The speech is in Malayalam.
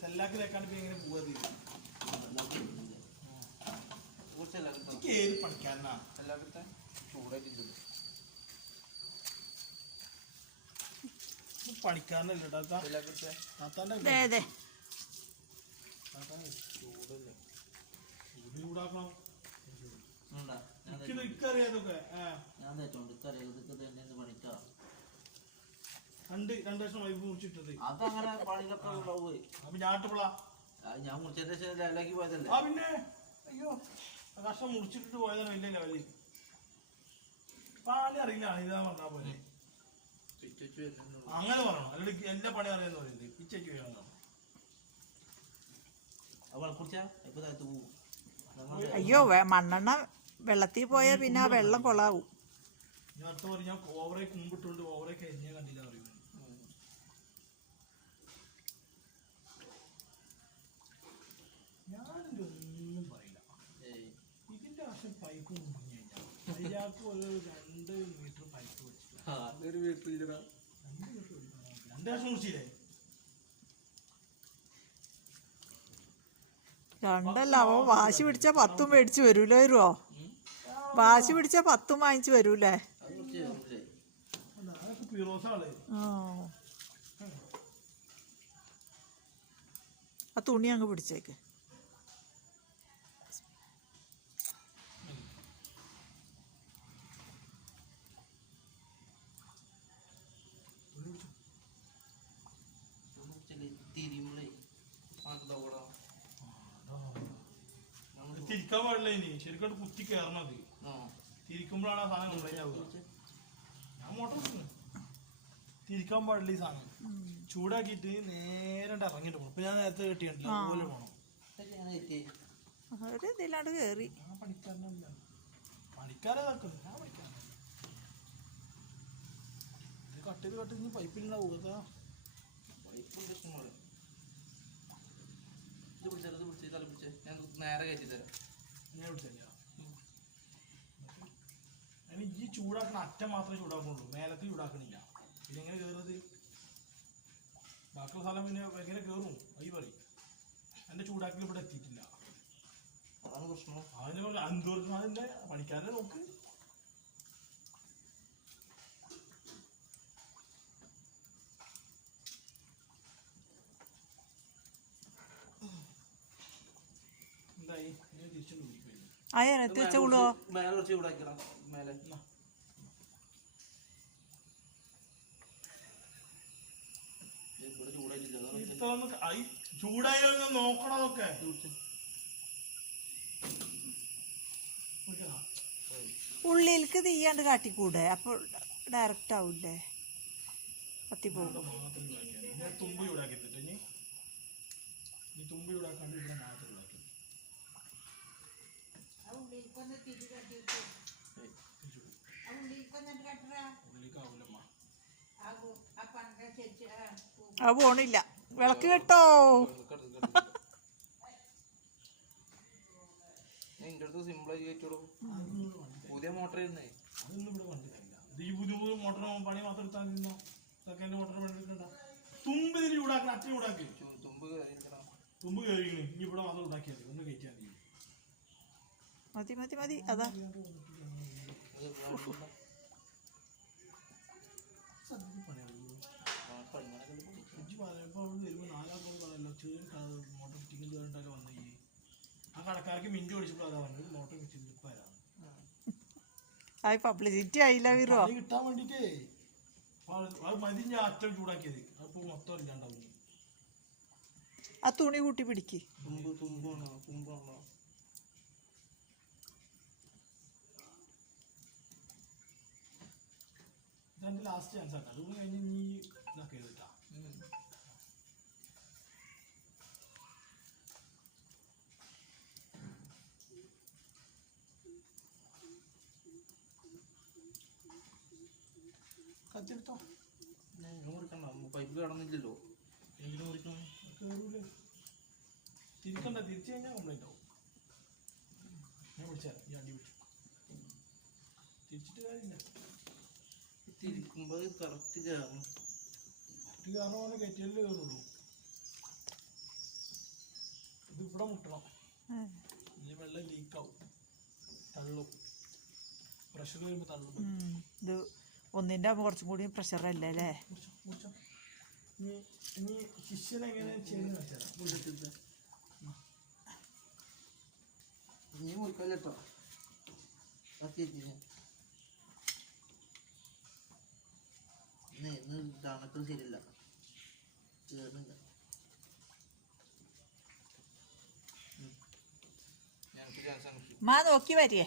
സെല്ലാക്കിലേക്കാണ്ട് ഇപ്പൊ എങ്ങനെ എനിക്ക് ഏത് ഉണ്ടാ ഞാൻ എനിക്ക് ഇക്കറിയാതൊക്കെ ആ ഞാൻ തേച്ചോണ്ട് കറിയൊക്കെ ഇതൊക്കെ തന്നെ പണിക്കാ രണ്ട് രണ്ട് ലക്ഷം വൈഫ് മുറിച്ചിട്ടത്. അതങ്ങനെ പണിയിലൊക്കെ ഉണ്ടാവുക അപ്പൊ ഞാട്ടപ്പോളാ ഞാൻ മുറിച്ചതിന്റെ ശേഷം ലേലാക്കി പോയതല്ലേ? ആ പിന്നെ അയ്യോ കഷ്ണം മുറിച്ചിട്ടിട്ട് പോയതാണ് വലിയ ലെവൽ. പാൽ അറിയില്ല ഇതാ പറഞ്ഞാ പോലെ അങ്ങനെ പറയണം. അല്ലെങ്കിൽ എല്ലാ പണി അറിയാന്ന് പറയുന്നത്. പിച്ചയ്ക്ക് വേണം അയ്യോ വെ- മണ്ണെണ്ണ വെള്ളത്തിൽ പോയാൽ പിന്നെ ആ വെള്ളം കൊളാവും. ഞാൻ അടുത്ത പറയും ഞാൻ ഓവറെ കുമ്പിട്ടുണ്ട് ഓവറെ കരിഞ്ഞ കണ്ടില്ല ഒരു രണ്ട് മീറ്റർ പൈപ്പ് അതൊരു രണ്ട് മീറ്റർ വെക്കണം. രണ്ട് വർഷം മുറിച്ചില്ലേ രണ്ടല്ല അവൻ വാശി പിടിച്ച പത്തും മേടിച്ച് വരുവോ? വാശി പിടിച്ച പത്തും വാങ്ങിച്ചു വരൂലേ? ആ തുണി അങ്ങ് പിടിച്ചേക്ക്. തിരിയുമ്പളേ എന്താ തിരിക്കാൻ പാടില്ല ഇനി. ശരിക്കും കുത്തി കയറണം അത്. തിരിക്കുമ്പോഴാണ് ആ സാധനം കംപ്ലൈന്റ് ആവുക. ഞാൻ മോട്ടർ. തിരിക്കാൻ പാടില്ല ഈ സാധനം. ചൂടാക്കിയിട്ട് നേരെ ഇറങ്ങിട്ട് പോകണം ഇപ്പൊ ഞാൻ നേരത്തെ കെട്ടിയിട്ടില്ല. അതുപോലെ പോകണം അങ്ങനെ എത്തി ഒരു ഇതിലാണ്ട് കയറി ഞാൻ പണിക്കാരനല്ല. പണിക്കാരെ ഇതാക്കുന്നു ഞാൻ പണിക്കാരനല്ല. ഇത് കട്ട് ചെയ്ത് കട്ട് ചെയ്ത് പൈപ്പിലുണ്ടാവും അതാ പൈപ്പുണ്ട് ഇഷ്ടംപോലെ ഇത് പിടിച്ചാൽ ഇത് പിടിച്ച് തല പിടിച്ച് ഞാൻ നേരെ കയറ്റി തരാം. ഞാൻ വിളിച്ചില്ല അതിന് ഈ ചൂടാക്കണ അറ്റം മാത്രമേ ചൂടാക്കുള്ളൂ മേലത്ത് ചൂടാക്കണില്ല. പിന്നെ എങ്ങനെ കയറുന്നത് ബാക്കിയുള്ള സ്ഥലം പിന്നെ എങ്ങനെ കയറും അയ്യ പറയും. എന്റെ ചൂടാക്കൽ ഇവിടെ എത്തിയിട്ടില്ല. അതാണ് പ്രശ്നം. അതിന് പറഞ്ഞ അന്തൂർക്കും അതിന്റെ പണിക്കാരനെ നോക്ക്. ആ എനത്ത് വെച്ചോളൂ മേലെ കുറച്ച് ചൂടാക്കണം ചൂടായാലും നോക്കണം അതൊക്കെ. ഉള്ളിലേക്ക് തീയാണ്ട് കാട്ടിക്കൂടെ? അപ്പോൾ ഡയറക്റ്റ് ആവൂലേ കത്തിപ്പോകും തുമ്പ് ചൂടാക്കിയിട്ട് തുമ്പ് ചൂടാക്കാണ്ട് ഇവിടെ മാത്രം ചൂടാക്കി ഉള്ളിലേക്ക് ആവൂലമ്മ അത് പോണില്ല. വിളക്ക് കേട്ടോ. കയറ്റോളൂ പുതിയ മോട്ടർ ഇരുന്നേ. ഈ പുതിയ പുതിയ മോട്ടർ പണി മാത്രം എടുത്താൽ നിന്നോ സെക്കൻഡ് മോട്ടർ തുമ്പ് ചൂടാക്കണം അത്ര ചൂടാക്കി. തുമ്പ് തുമ്പ് കയറിക്കണ് ഇനി ഇവിടെ മാത്രം ഉണ്ടാക്കിയാൽ ഒന്ന് കയറ്റിയാൽ മതി. മതി മതി മതി. അതാ. അത് പബ്ലിസിറ്റി ആയില്ല വീറോ. കിട്ടാൻ വേണ്ടിട്ടേ മതി ഞാൻ അറ്റം ചൂടാക്കിയത് അതിപ്പോ മൊത്തം ഇല്ലാണ്ടാവും ആ തുണി കൂട്ടി പിടിക്ക്. തുമ്പ് തുമ്പാണോ വേണോ തുമ്പ് ലാസ്റ്റ് ചാൻസ് ആട്ടോ. അതുകൊണ്ട് കഴിഞ്ഞ് നീ ഇതൊക്കെ എഴുതിട്ടാ കത്തിയെടുത്തോ പൈപ്പ് കടന്നില്ലല്ലോ. എങ്കിലും മുറിക്കണം കയറൂലേ തിരിക്കണ്ട. തിരിച്ചു കഴിഞ്ഞാൽ കംപ്ലൈന്റ് ആവും. ഞാൻ വിളിച്ചാൽ ഈ അടി വിളിച്ചു തിരിച്ചിട്ട് കാര്യമില്ല. തിരിക്കുമ്പോൾ കറക്റ്റ് കയറണം കറക്റ്റ് കാരണം പോലെ കയറുള്ളൂ. ഇത് ഇവിടെ മുട്ടണം. ഇനി വെള്ളം ലീക്കാവും തള്ളും. പ്രഷർ വരുമ്പോൾ തള്ളും. ഇത് ഒന്നിന്റെ ആകുമ്പോൾ കുറച്ചും കൂടി പ്രഷറല്ലേ അല്ലേ. ഇനി കിച്ചൻ എങ്ങനെ വെച്ചാൽ ഇനി മുറിക്കാൻ കേട്ടോ കത്തിയെത്തിന് ഇന്ന് ഇന്ന് ഇതാണത്തും ശരിയല്ല. ചേർന്നില്ല ഞങ്ങൾക്ക് മാ നോക്കി വരിയേ.